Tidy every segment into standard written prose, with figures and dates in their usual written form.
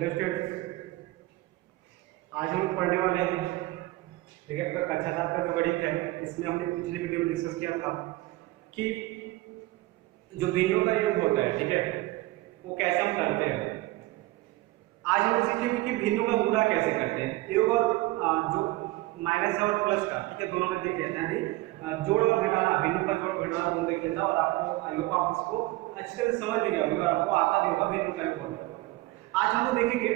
Hello students, आज हम लोग पढ़ने वाले हैं। देखिए, आपका कक्षा 7 का जो गणित है, इसमें हमने पिछले वीडियो में डिस्कस किया था कि जो भिन्नों का योग होता है, ठीक है, वो कैसे हम करते हैं। आज हम सीखेंगे कि भिन्नों का गुणा कैसे करते हैं। योग और जो माइनस है और प्लस का, ठीक है, दोनों में देख लेते हैं। जोड़ और घटाना, भिन्नों का जोड़ घटाना दोनों देख लेता है और आपको योग आप इसको अच्छी तरह से समझ भी गए होंगे और आपको आता भी होगा भिन्नों का योग होता है। आज हम लोग देखेंगे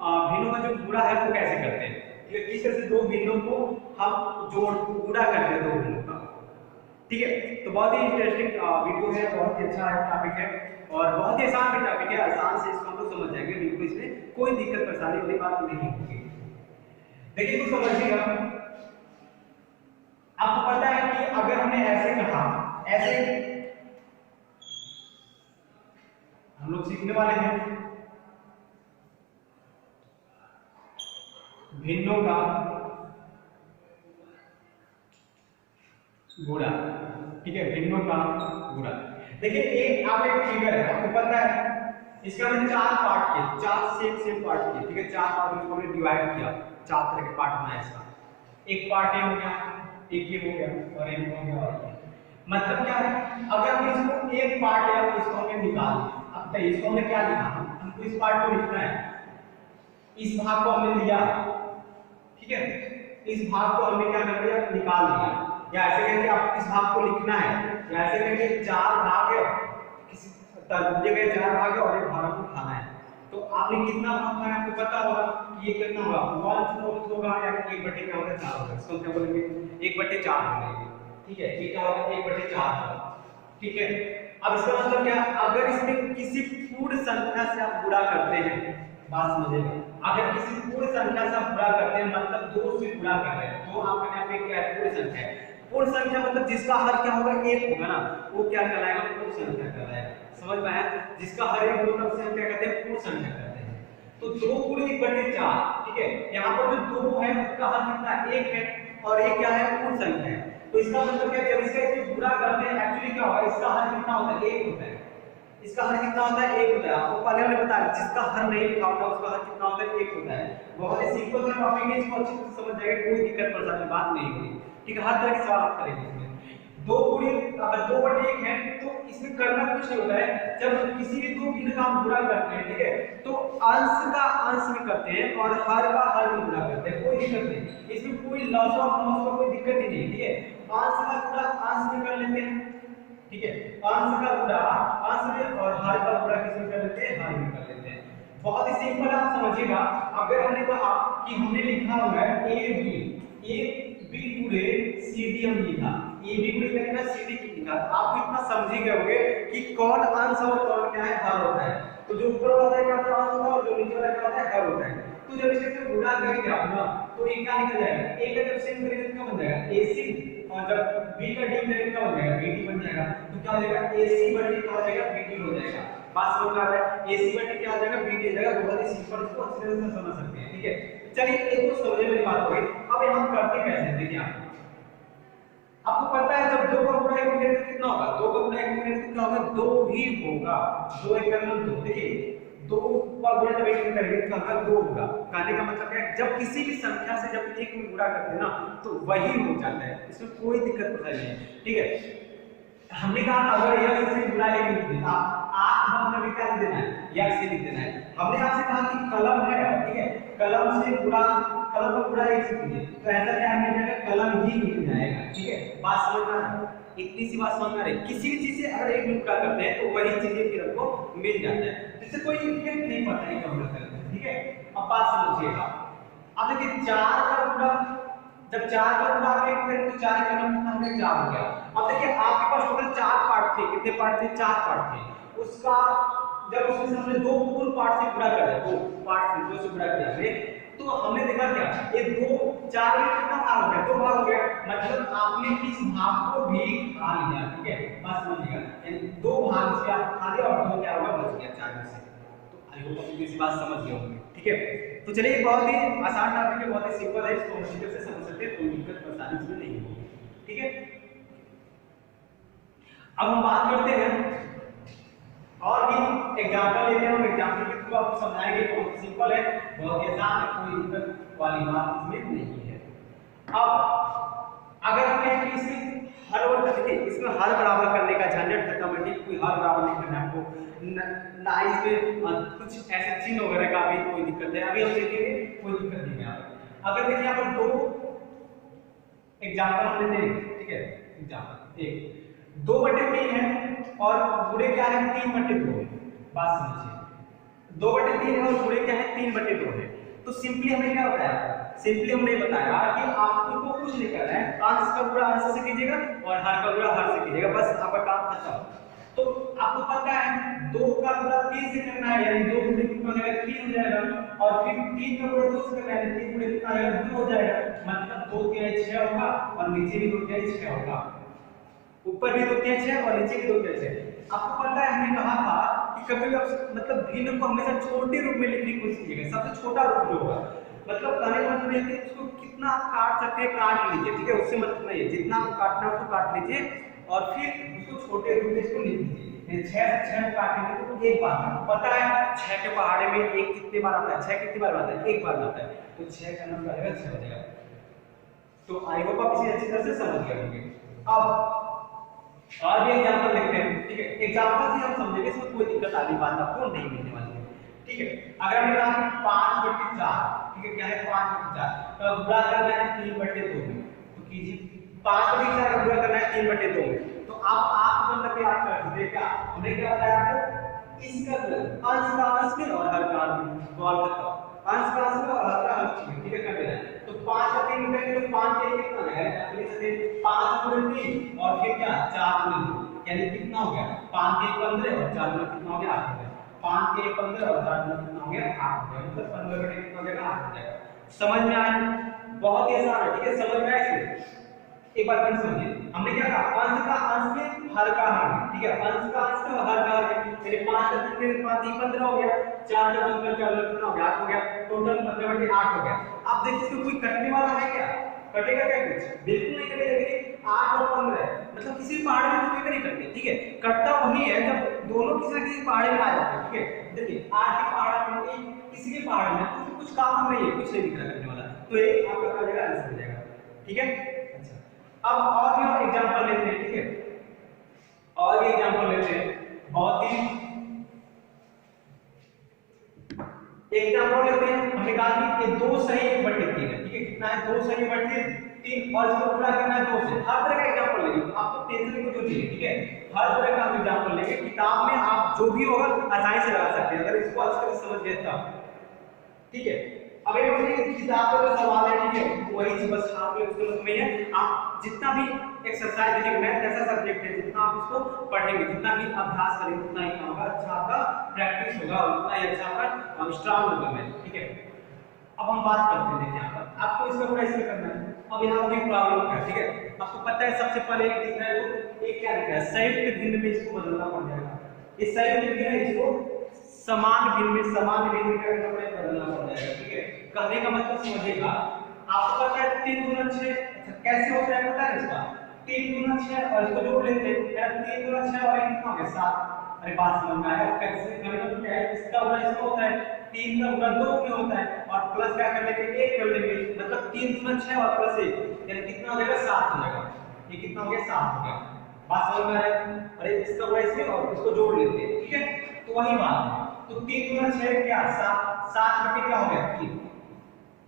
भिन्नों का जो गुणा है वो कैसे करते हैं, ठीक है, किस तरह से दो भिन्नों को हम जोड़ गुणा करते हैं दो भिन्नों का, ठीक है। तो बहुत ही इंटरेस्टिंग वीडियो है, बहुत ही अच्छा है टॉपिक है और बहुत ही आसान भी टॉपिक है। आसान से इसको हम लोग समझ जाएंगे, बिल्कुल इसमें कोई दिक्कत परेशानी वाली बात नहीं होगी। देखिए, तो समझिएगा, आपको पता है कि अगर हमने ऐसे कहा, ऐसे हम लोग सीखने वाले हैं भिन्नों का गुणा, ठीक है, भिन्नों का गुणा। देखिए, एक फिगर है, आपको पता है, इसका हमने चार पार्ट किए, चार सेम पार्ट किए, ठीक है, चार पार्ट में हमने डिवाइड किया, चार तरह के पार्ट बनाए इसका। एक पार्ट ये हो गया, एक ये हो गया और एक हो गया और ये। मतलब क्या है, अगर हम इसको एक पार्ट या इसको हमने निकाल लिया, अब इसको हमने क्या लिखा, हमको इस पार्ट को लिखना है, इस भाग को हमने लिया, ठीक है, इस भाग को हमने क्या कर दिया, निकाल दिया। या ऐसे करके आप इस भाग को लिखना है, या ऐसे करके चार भाग है, किसी दिए गए चार भाग है और एक भाग को उठाना है। तो आपने कितना भाग है आपको पता होगा कि ये कितना होगा, 1/4 होगा या 1/4 क्या होगा, 4 होगा। इसको क्या बोलेंगे, 1/4 बोलेंगे, ठीक है, ये क्या होगा, 1/4 होगा, ठीक है। अब इसका मतलब क्या, अगर इसमें किसी पूर्ण संख्या से आप गुणा करते हैं, बात समझिएगा, अगर किसी पूर्ण संख्या से आप गुणा करते हैं, मतलब 2 से गुणा कर रहे हैं, तो आपके यहाँ पे क्या है, पूर्ण संख्या है। पूर्ण संख्या मतलब जिसका हर क्या होगा, 1 होगा ना, वो क्या कहलाएगा, पूर्ण संख्या कहलाएगा। समझ में आया, जिसका हर 1 होगा उसे हम क्या कहते हैं, पूर्ण संख्या कहते हैं। तो 2 × 1/4, ठीक है, यहाँ पर जो 2 है उसका हर कितना, 1 है और ये क्या है, पूर्ण संख्या है। तो इसका मतलब क्या, जब इसका इसमें गुणा करते हैं, एक्चुअली क्या होगा, इसका हर कितना होता है, 1 होता है। इसका हर कितना होता है, 1 होता है। आपको पहले हमने बताया, जिसका हर नहीं लिखा होता उसका हर कितना होता है, 1 होता है। बहुत ही सिंपल सा टॉपिक है, इसको अच्छे से समझ जाएंगे, कोई दिक्कत परेशानी बात नहीं होगी, ठीक है। हर तरह के सवाल आप करेंगे इसमें। 2 × अगर 2/1 है तो इसमें करना कुछ नहीं होता है। जब किसी भी दो भिन्न का हम गुणा करते हैं, ठीक है, तो अंश का अंश में करते हैं और हर का हर में गुणा करते हैं, कोई दिक्कत नहीं इसमें, कोई लॉस ऑफ लॉस का कोई दिक्कत ही नहीं, ठीक है। अंश का गुणा अंश में कर लेते हैं, ठीक है, अंश का गुणा अंश में और हर का गुणा किसमें कर लेते हैं, हर में कर लेते हैं। बहुत ही सिंपल, आप समझिएगा, अगर हमने कहा कि हमने लिखा हुआ है ए बी पूरे CD हम लिखा, ए बी पूरे क्या लिखा, CD लिखा, आप इतना समझ ही गए होंगे कि कौन अंश और कौन क्या है, हर होता है। तो जो ऊपर वाला क्या होता है, अंश होता है, और जो नीचे वाला क्या होता है, हर होता है। तो जब इसे गुणा करेंगे आप ना, तो ये क्या निकल जाएगा, ए का जब सेम करेंगे तो क्या बन जाएगा, AC, और जब b का डी करेंगे क्या हो जाएगा, BD बन जाएगा। तो क्या हो जाएगा, AC बटे क्या हो जाएगा, BD हो जाएगा। बात समझ में आ रहा है, AC बटे क्या हो जाएगा, BD हो जाएगा। बहुत ही सिंपल, इसको अच्छे तरह से समझ सकते हैं, ठीक है। चलिए, एक तो समझने वाली बात हो गई। अब हम करते कैसे हैं, देखिए, आपको पता है जब 2 का गुणा 1 करेंगे तो कितना होगा, 2 का गुणा 1 करेंगे तो क्या होगा, 2 ही होगा। 2 × 1 2, देखिए 2 का गुणा जब 1 में करेंगे तो क्या होगा, 2 होगा। कहने का मतलब है, जब किसी भी संख्या से जब 1 में गुणा करते हैं ना, तो वही हो जाता है, इसमें कोई दिक्कत नहीं है, ठीक है। हमने कहा अगर यह से गुणा 1 लिख देना, आप मतलब क्या लिख देना है, यह से लिख देना है। हमने आपसे कहा कि कलम है, ठीक है, कलम से गुणा, कलम का गुणा 1 से कीजिए, तो ऐसा क्या मिल जाएगा, कलम ही मिल जाएगा, ठीक है। बात समझ में आ रहा है, इतनी सी बात समझ में आ रही है। किसी भी चीज से अगर 1 में गुणा करते हैं तो वही चीजें फिर आपको मिल जाता है, जिससे कोई इफेक्ट नहीं पड़ता है गुणा करने में, ठीक है। अब बात समझिएगा, अब देखिए 4 का गुणा, जब 4 का गुणा आप 1 करें तो 4 का कितना हो गया, 4 हो गया। अब देखिए, आपके पास टोटल 4 पार्ट थे, कितने पार्ट थे, 4 पार्ट थे। उसका जब उसमें से हमने 2 पूर्ण पार्ट से गुणा कर दिया, 2 पार्ट से 2 से गुणा किया हमने, तो हमने देखा क्या, ये 2 4 में कितना भाग हो गया, 2 भाग हो गया। मतलब आपने इस भाग को भी खा लिया, ठीक है। बात समझिएगा, यानी 2 भाग से आप खा लिया और 2 क्या होगा, बच गया 4 में से। तो आई होप आप इसी बात समझ गए होंगे, ठीक है। तो चलिए, बहुत ही आसान टॉपिक है, बहुत ही सिंपल है, इसको अच्छी तरह से समझ सकते हैं, कोई दिक्कत परेशानी इसमें नहीं होगी, ठीक है। अब हम बात करते हैं और भी एग्जांपल लेते हैं, हम एग्जांपल के थ्रू आपको समझाएंगे, बहुत सिंपल है, बहुत ही आसान है, कोई दिक्कत वाली बात इसमें नहीं है। अब अगर हम कहें कि इसमें हर और देखिए इसमें हर बराबर करने का झंझट खत्म है, ठीक, कोई हर बराबर नहीं करना है आपको, ना इसमें कुछ ऐसे चिन्ह वगैरह का भी कोई दिक्कत है, अभी हम देखेंगे, कोई दिक्कत नहीं है। अगर देखिए यहाँ पर दो एग्जाम्पल हम लेते हैं, ठीक है, एग्जाम्पल एक 2/3 है और गुणे क्या है 3/2 है, बात समझिए 2/3 है और गुणे क्या है 3/2 है। तो सिंपली हमें क्या बताया, सिंपली हमने बताया कि आपको कुछ नहीं करना है, अंश का गुणा अंश से कीजिएगा और हर का गुणा हर से कीजिएगा, बस आपका काम खत्म। तो आपको पता है 2 का गुणा 3 से करना है, यानी 2 गुणे कितना हो जाएगा 3 हो जाएगा, और फिर 3 का गुणा 2 से करना है, 3 गुणे कितना आ जाएगा 2 हो जाएगा, मतलब 2 के 6 होगा और नीचे भी 2 के 6 होगा, ऊपर भी 2 के 6 और नीचे भी 2 के 6। आपको पता है हमने कहा था कि कभी आप मतलब भिन्न को हमेशा छोटे रूप में लिखने की कोशिश कीजिएगा, सबसे छोटा रूप जो होगा, मतलब कहने का मतलब है कि उसको कितना आप काट सकते हैं काट लीजिए, ठीक है, उससे मतलब नहीं है, जितना आपको काटना है उसको काट लीजिए और फिर उसको छोटे रूप में इसको लिख दीजिए। 6 से 6 काटेंगे तो एक बार पता है 6 के पहाड़े में 1 कितने बार आता है, 6 कितनी बार आता है, एक बार आता है, तो 6 का नंबर आएगा 6 हो जाएगा। तो आई होप आप इसे अच्छी तरह से समझ गए होंगे। अब और भी एग्जांपल देखते हैं, ठीक है, एग्जांपल से हम समझेंगे, इसमें कोई दिक्कत वाली बात आपको नहीं मिलने वाली है, ठीक है। अगर हमने कहा कि 5/4, ठीक है, क्या है 5/4, तो गुणा करना है 3/2 में, तो कीजिए 5/4 का गुणा करना है 3/2 में, तो अब आप बन करके आप कर दीजिए, क्या हमने क्या बताया आपको, इसका अंश का अंश में और हर का सवाल खत्म, अंश का अंश में और हर का हर में, ठीक है, कर देना है। तो 5 का 3 करेंगे तो 5 के कितना आएगा, अपने से 5 गुणे 3 और फिर क्या 4 गुणे 2, यानी कितना हो गया 5 के 15 और 4 गुणे कितना हो गया 8 हो गया, 5 के 15 और 4 गुणे कितना हो गया 8 हो गया, मतलब 15 बटे कितना हो जाएगा 8 हो जाएगा। समझ में आया, बहुत ही आसान है, ठीक है, समझ में आया इसमें। एक बार फिर समझिए, हमने क्या कहा अंश का अंश में हर का हर, ठीक है, अंश का अंश में हर का हर, यानी 5 का 3 5 15 हो गया, 4 का 15 4 कितना हो गया 8 हो गया, टोटल 15/8 हो गया। अब देखिए इसमें कोई कटने वाला है क्या, कटेगा क्या कुछ, बिल्कुल नहीं कटेगा, देखिए 8 और 15 है, मतलब किसी पहाड़ में कोई नहीं कटते, ठीक है, कटता वही है जब दोनों किसी न किसी पहाड़ में आ जाते हैं, ठीक है। देखिए 8 के पहाड़ में किसी के पहाड़ में तो कुछ काम नहीं है, कुछ नहीं दिख रहा कटने वाला, तो ये आपका आ जाएगा आंसर हो जाएगा, ठीक है। अब और भी एग्जांपल लेते हैं, ठीक है, और भी एग्जांपल लेते हैं, बहुत ही एग्जांपल लेते हैं। हमने कहा कि 2 सही 1/3 है, ठीक है, कितना है 2 सही 1/3 और इसको गुणा करना है 2 से। हर तरह का एग्जांपल लेंगे, आपको टेंशन की कोई नहीं, ठीक है, हर तरह का हम एग्जांपल लेंगे, किताब में आप जो भी होगा आसानी से लगा सकते हैं अगर इसको अच्छे से समझ गए तब, ठीक है। अब ये मुझे किताब का जो सवाल है, ठीक है, वही चीज बस आप लोग उसको में है, आप जितना भी एक्सरसाइज देखिए, मैथ ऐसा सब्जेक्ट है जितना आप इसको पढ़ेंगे, जितना भी अभ्यास करेंगे उतना ही होगा, अच्छा आपका प्रैक्टिस होगा, उतना ही अच्छा आपका स्ट्रांग होगा मैथ, ठीक है। अब हम बात करते हैं, देखिए यहाँ पर आपको इसका पूरा इसमें करना है। अब यहाँ पर एक प्रॉब्लम है, ठीक है, आपको पता है सबसे पहले एक दिख रहा है, तो एक क्या दिख रहा है संयुक्त भिन्न में इसको बदलना पड़ जाएगा, इस संयुक्त भिन्न है इसको समान भिन्न में करना पड़ेगा, बदलना पड़ जाएगा, ठीक है। कहने का मतलब समझिएगा, आपको पता है 3 गुना 6, अच्छा कैसे होता है पता है इसका, 3 गुना 6 और इसको जोड़ लेते हैं, 3 गुना 6 और कितना हो गया 7। अरे बात समझ में आया, कैसे कहने का मतलब क्या है, इसका गुणा इसमें होता है, 3 का गुणा 2 में होता है और प्लस क्या कर लेंगे 1 कर लेंगे, मतलब 3 गुना 6 और प्लस 1 यानी कितना हो जाएगा 7 हो जाएगा, ये कितना हो गया 7 हो गया, बात समझ में आया। अरे इसका गुणा इसमें और इसको जोड़ लेते हैं, ठीक है, तो वही बात है, तो 3 गुना 6 क्या 7 बटे क्या हो गया 3।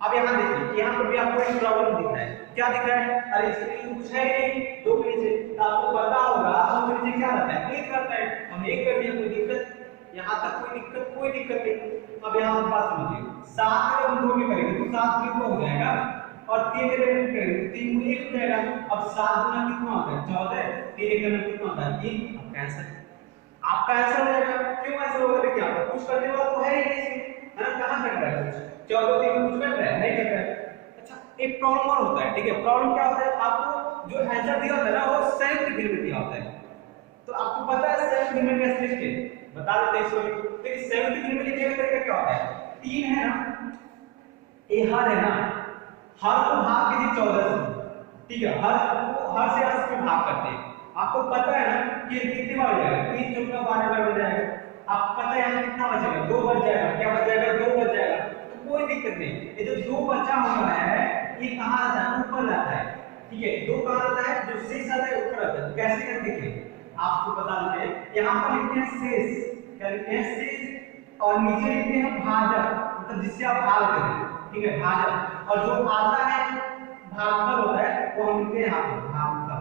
अब यहाँ देखिए, यहाँ पर भी आपको एक प्रॉब्लम दिख रहा है, क्या दिख रहा है, अरे इसके लिए कुछ है नहीं, 2 के नीचे, तो आपको पता होगा 2 के नीचे क्या रहता है 1 रहता है, हम 1 कर दिए, कोई दिक्कत, यहाँ तक कोई दिक्कत नहीं। अब यहाँ पर बात समझिए, 7 में हम 2 में करेंगे तो 7 में 2 हो जाएगा और 3 में करेंगे तो 3 में 1 हो जाएगा। अब 7 गुना कितना होता है 14, 3 एक में कितना होता है 3, आपका आंसर हो जाएगा। क्यों ऐसा होगा, देखिए आपका कुछ करने वाला तो है ही नहीं इसमें, है ना, कहां कर रहा है कुछ, 14 3 में कुछ कर रहा है नहीं कर रहा है। अच्छा एक प्रॉब्लम और होता है, ठीक है, प्रॉब्लम क्या होता है, आपको जो आंसर दिया होता है ना वो संयुक्त भिन्न में दिया होता है, तो आपको पता है संयुक्त भिन्न में कैसे लिखते हैं, बता देते हैं इसको। देखिए संयुक्त भिन्न में लिखने का तरीका क्या होता है, 3 है ना, ये हर है ना, हर को भाग कीजिए 14 से, ठीक है, हर से 8 में भाग करते हैं, आपको पता है ना कि कितनी बार हो जाएगा 3 चौका 12 बार हो जाएगा, आपको पता है यहाँ कितना बचेगा, 2 बच जाएगा, क्या बच जाएगा, 2 बच जाएगा, तो कोई दिक्कत नहीं। ये जो 2 बचा हुआ है ये कहाँ रहता है, ऊपर रहता है, ठीक है। 2 कहाँ रहता है, जो शेष आता है ऊपर रहता है। कैसे कर देखिए आपको बता देते हैं, यहाँ पर लिखते हैं शेष, क्या लिखते हैं, शेष, और नीचे लिखते हैं भाजक, मतलब जिससे आप भाग करें, ठीक है, भाजक। और जो आता है भागफल होता है वो हम लिखते हैं यहाँ पर भागफल,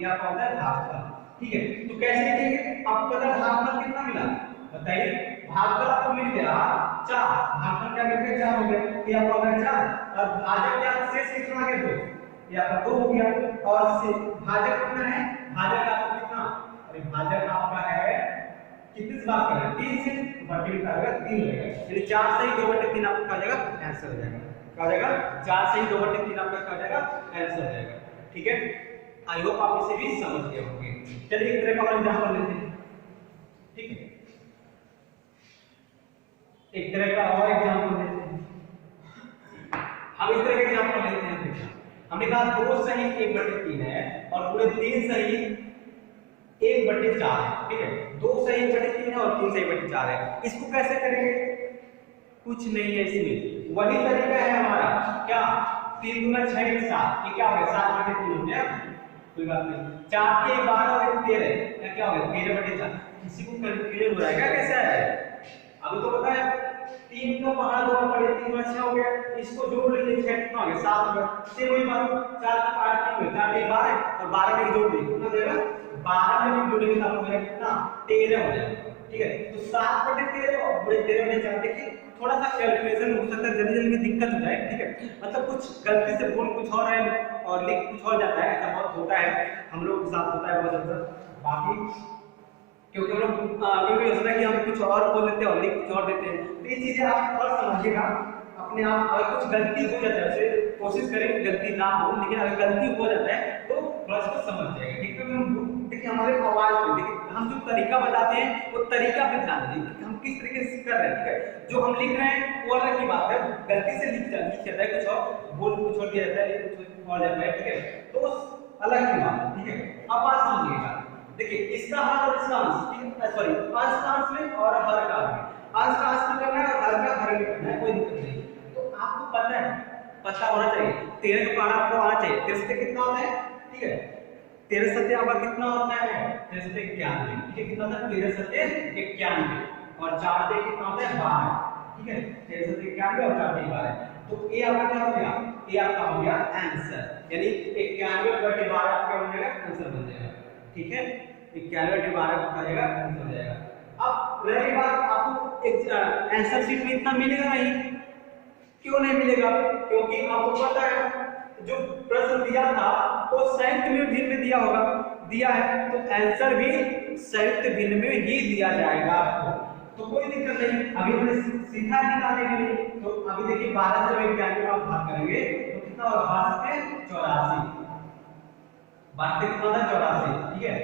ये आपका होता है भागफल, ठीक है। तो कैसे लिखेंगे, आपको पता है भागफल कितना मिला, बताइए। भागफल आपको मिल गया 4, भागफल क्या मिल गया, 4 हो गया, ये आपका हो गया 4, और भाजक क्या, शेष कितना आ गया, 2, ये आपका 2 हो गया। और भाजक कितना है, भाजक आपका कितना, अरे भाजक आपका है कितने से भाग करें, 3 से, बटे का आएगा 3 रहेगा, यानी 4 से ही 2/3 आपका आ जाएगा, आंसर हो जाएगा, क्या हो जाएगा, 4 से ही 2/3 आपका क्या हो जाएगा, आंसर हो जाएगा, ठीक है। आई होप आप इसे भी समझ गए होंगे। चलिए एक तरह का और एग्जांपल लेते हैं, ठीक है, एक तरह का और एग्जांपल लेते हैं। हम इस तरह का एग्जांपल लेते हैं, देखिए हमने कहा 2 सही 1/3 है और पूरे 3 सही 1/4 है, ठीक है। 2 सही 1/3 है और 3 सही 1/4 है। इसको कैसे करेंगे, कुछ नहीं है इसमें, वही तरीका है हमारा, क्या, 3 गुना 6 1 7, ये क्या हो गया, 7/3 हो गया, कोई बात नहीं। 4 के 12 और 13, क्या हो गया, 13/4। किसी को कंफ्यूजन हो रहा है क्या, कैसे आया है, अभी तो पता है 3 का पहाड़ 2 पड़े, 3 गुना 6 हो गया, इसको जोड़ लीजिए, 6 कितना हो गया, 7 हो गया। सेम वही बात, 4 का पहाड़ 3 हो गया, 4 के 12 और 12 में जोड़ दीजिए, कितना देगा, 12 में भी जोड़ेंगे तो आपको मिलेगा कितना, 13 हो जाएगा, ठीक है। तो 7/13 और पूरे 13/4, देखिए थोड़ा सा कैलकुलेशन हो सकता है, जल्दी जल्दी में दिक्कत हो जाए, ठीक है, मतलब कुछ गलती से बोल कुछ और है और लिख कुछ और जाता है, ऐसा बहुत होता है, हम लोग के साथ होता है बहुत ज्यादा। बाकी क्योंकि हम लोग क्योंकि होता है कि हम कुछ और बोल देते हैं और लिख कुछ और देते हैं, तो ये चीजें आप थोड़ा समझिएगा अपने आप। अगर कुछ गलती हो जाता है उसे कोशिश करें गलती ना हो, लेकिन अगर गलती हो जाता है तो थोड़ा सा समझ जाएगा, ठीक है। देखिए हमारे आवाज में देखिए हम जो तरीका बताते हैं वो तरीका पे ध्यान दीजिए कि हम किस तरीके से कर रहे हैं, ठीक है। जो हम लिख रहे हैं वो अलग की बात है, गलती से लिख जाता है कुछ और, बोल कुछ और दिया जाता है, कुछ और जाता है, ठीक है, तो अलग की बात है, ठीक है। अब बात समझिएगा, देखिए इसका हर और इसका अंश, ठीक है, सॉरी अंश का अंश में और हर का हर में, अंश का अंश में करना है और हर का हर में करना है, कोई दिक्कत नहीं। तो आपको पता है, पता होना चाहिए, 13 का पहाड़ा आपको आना चाहिए, 13 से कितना होता है, ठीक है, 13 सत्ते आपका कितना होता है, 13 सत्ते 91, ठीक है, कितना होता है, 13 सत्ते 91 और 4 से कितना होता है 12, ठीक है, 13 सत्ते 91 और 4 से 12, तो ये आपका क्या हो गया, ये आपका हो गया आंसर, यानी 91/12 आपका हो जाएगा, आंसर बन जाएगा, ठीक है, 91/12 का आ जाएगा, आंसर हो जाएगा। अब रही बात, आपको एक आंसर शीट में इतना मिलेगा नहीं, क्यों नहीं मिलेगा, क्योंकि आपको पता है जो प्रश्न दिया था वो संयुक्त में भिन्न में दिया होगा, दिया है तो आंसर भी संयुक्त भिन्न में ही दिया जाएगा आपको, तो कोई दिक्कत नहीं। अभी हमने सीखा निकालने के लिए, तो अभी देखिए 12 से 91 आप भाग करेंगे तो कितना होगा, 12 से 84, 12 से कितना होता है 84, ठीक है।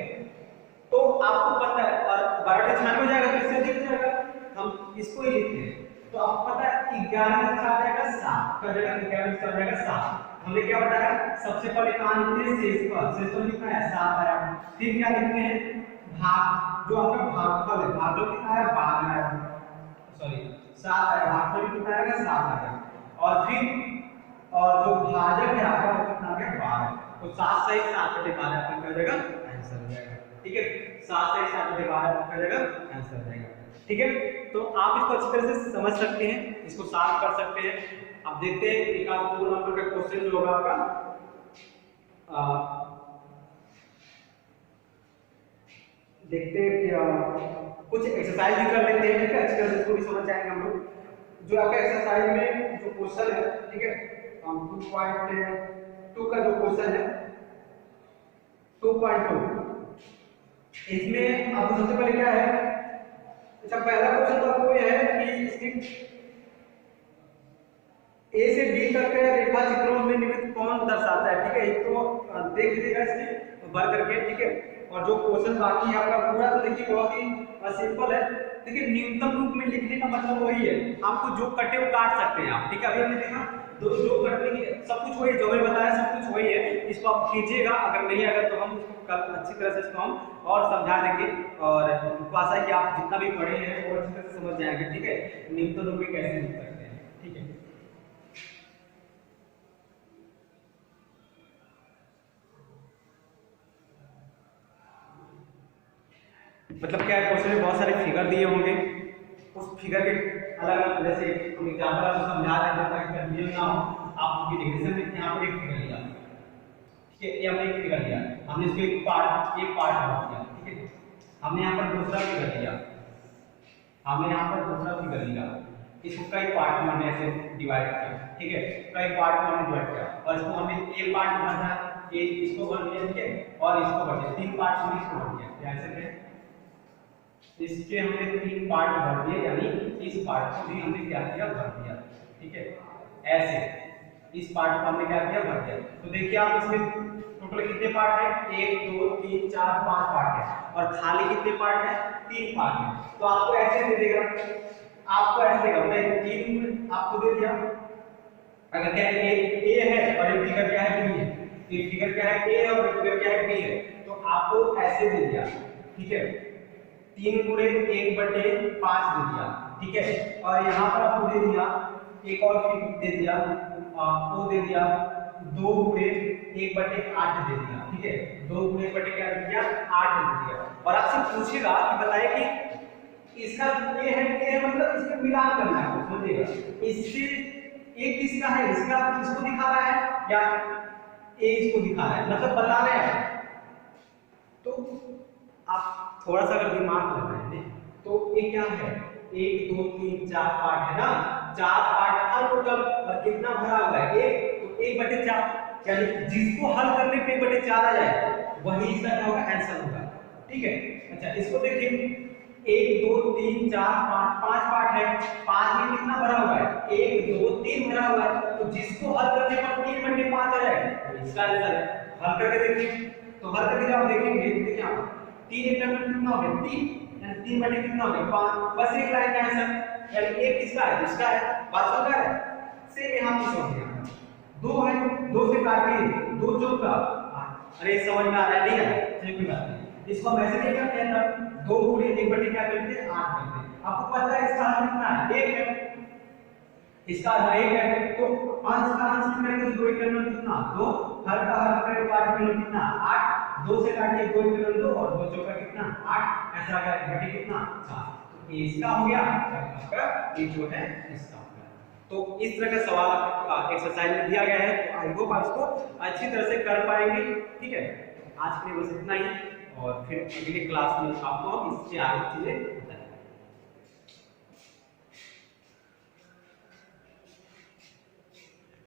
तो आपको पता है, और 12 से 96 हो जाएगा तो इससे अधिक जाएगा, हम इसको ही लिखते हैं, तो आपको पता है 11 से आ जाएगा 7, क्या जाएगा, 11 से आ जाएगा 7। हमने क्या बताया, सबसे पहले कहां लिखते हैं, शेष पर लिखना है 7 आया, फिर क्या लिखते हैं, भाग, जो आपका भागफल है, भागफल कितना है 12 है, सॉरी 7 है, भागफल कितना आएगा 7 आएगा, और फिर और जो भाजक है आपका वो कितना आ गया 12, तो 7 से 7/12 आपका क्या हो जाएगा, आंसर हो जाएगा, ठीक है, 7 से 7/12 आपका हो जाएगा, आंसर हो जाएगा, ठीक है। तो आप इसको अच्छी तरह से समझ सकते हैं, इसको सॉल्व कर सकते हैं। अब देखते हैं एक आध 2 नंबर का क्वेश्चन जो होगा आपका, देखते हैं कि कुछ एक्सरसाइज भी कर लेते हैं, ठीक है, अच्छी तरह से इसको भी समझ जाएंगे हम लोग। जो आपका एक्सरसाइज में जो क्वेश्चन है, ठीक है, 2.2 का जो क्वेश्चन है 2.2, इसमें आपको सबसे पहले क्या है, अच्छा पहला क्वेश्चन तो आपको ये है कि इसकी ए से बी तक के रेखा चित्रों में निम्नलिखित कौन दर्शाता है, ठीक है, एक तो देख लीजिएगा इसमें भर करके, ठीक है। और जो क्वेश्चन बाकी है आपका पूरा, तो देखिए बहुत ही सिंपल है, देखिए न्यूनतम रूप में लिखने का मतलब वही है, आपको जो कटे वो काट सकते हैं आप, ठीक है। अभी हमने देखा जो कटने की सब कुछ वही, जो मैंने बताया सब कुछ वही है, इसको आप कीजिएगा, अगर नहीं आएगा तो हम इसको कल अच्छी तरह से इसको हम और समझा देंगे, और आशा है कि आप जितना भी पढ़े हैं वो अच्छी तरह से समझ जाएंगे। ठीक है, न्यूटन रूल में कैसे लिख सकते हैं। ठीक है, मतलब क्या है, क्वेश्चन में बहुत सारे फिगर दिए होंगे, उस फिगर के अलग अलग जैसे हम एग्जांपल आपको समझा देंगे ताकि कंफ्यूजन ना हो। आप डिफिनेशन में यहाँ पर एक फिगर लिया, ठीक है, ये हमने एक फिगर लिया, हमने इसको एक पार्ट बना दिया। ठीक है, हमने यहाँ पर दूसरा फिगर लिया, हमने यहाँ पर दूसरा फिगर लिया, इसको कई पार्ट में हमने ऐसे डिवाइड किया। ठीक है, कई पार्ट में हमने डिवाइड किया और इसको हमने एक पार्ट भरना, ये इसको भर दिया। ठीक है, और इसको भर दिया, तीन पार्ट में इसको भर दिया, ऐसे में इसके हमने तीन पार्ट भर दिए, यानी इस पार्ट को भी हमने क्या किया, भर दिया। ठीक है, ऐसे इस पार्ट को हमने क्या किया, भर दिया। तो देखिए आप इसमें टोटल कितने पार्ट है, 1 2 3 4 5 पार्ट है, और खाली कितने पार्ट है, 3 पार्ट है। तो आपको ऐसे दे देगा, आपको ऐसे देगा, मतलब 3 आपको दे दिया। अगर क्या है, ए है और एक फिगर क्या है, बी है, एक फिगर क्या है, ए और एक फिगर क्या है, बी है, तो आपको ऐसे दे दिया। ठीक है, 3 गुणे 1/5 दे दिया। ठीक है, और यहाँ पर आपको दे दिया एक और फिर दे दिया, वो दे दिया 2 गुणे 1/8 दे दिया। ठीक है, 2 गुणे 1/8 क्या दे दिया, 8 दे दिया। और आपसे पूछेगा कि बताइए कि इसका ये है मतलब इसमें मिलान करना है, समझिएगा। इससे एक किसका है, इसका इसको दिखा रहा है या ए इसको दिखा रहा है, मतलब बता रहे हैं। तो आप थोड़ा सा अगर दिमाग लगाएंगे तो ये क्या है, 1 2 3 4 पार्ट है ना, 4 पार्ट था टोटल, और कितना भरा हुआ है, 1, तो 1/4, यानी जिसको हल करने पे 1/4 आ जाए वही इसका क्या होगा, आंसर होगा। ठीक है, अच्छा इसको देखिए, 1 2 3 4 5 5 पार्ट है, 5 में कितना भरा हुआ है, 1 2 3 भरा हुआ है, तो जिसको हल करने पर 3/5 आ जाए तो इसका आंसर है। हल करके देखिए, तो हल करके जब आप देखेंगे, देखिए आप 3 एक नंबर कितना हो गया, 3, यानी 3 कितना हो गया, 5, बस एक लाइन का आंसर, यानी एक किसका है, इसका है, बात समझ आ रहा है। सेम यहां पे हो गया, 2 है, 2 से काटिए, 2 चौका, अरे समझ में आ रहा है, नहीं आ रहा है, कोई बात नहीं, इसको हम ऐसे नहीं करते हैं, तब 2 गुणे 1/8 क्या करते हैं, 8 करते हैं। आपको पता है इसका हल कितना है, 1 है, इसका हल 1 है, तो अंश का अंश करेंगे तो 2 1 कितना, 2, हर का हल करेंगे तो 8 कितना, 8, 2 से काटिए 2 1 2, और 2 चौका कितना, 8, ऐसा आ गया, बटे कितना, 4। तो ये इसका हो गया, आपका ये जो है इसका हो गया। तो इस तरह का सवाल आपको एक्सरसाइज में दिया गया है, तो आई होप आप इसको अच्छी तरह से कर पाएंगे। ठीक है, आज के लिए बस इतना ही, और फिर अगली क्लास में आपको इससे आगे चीजें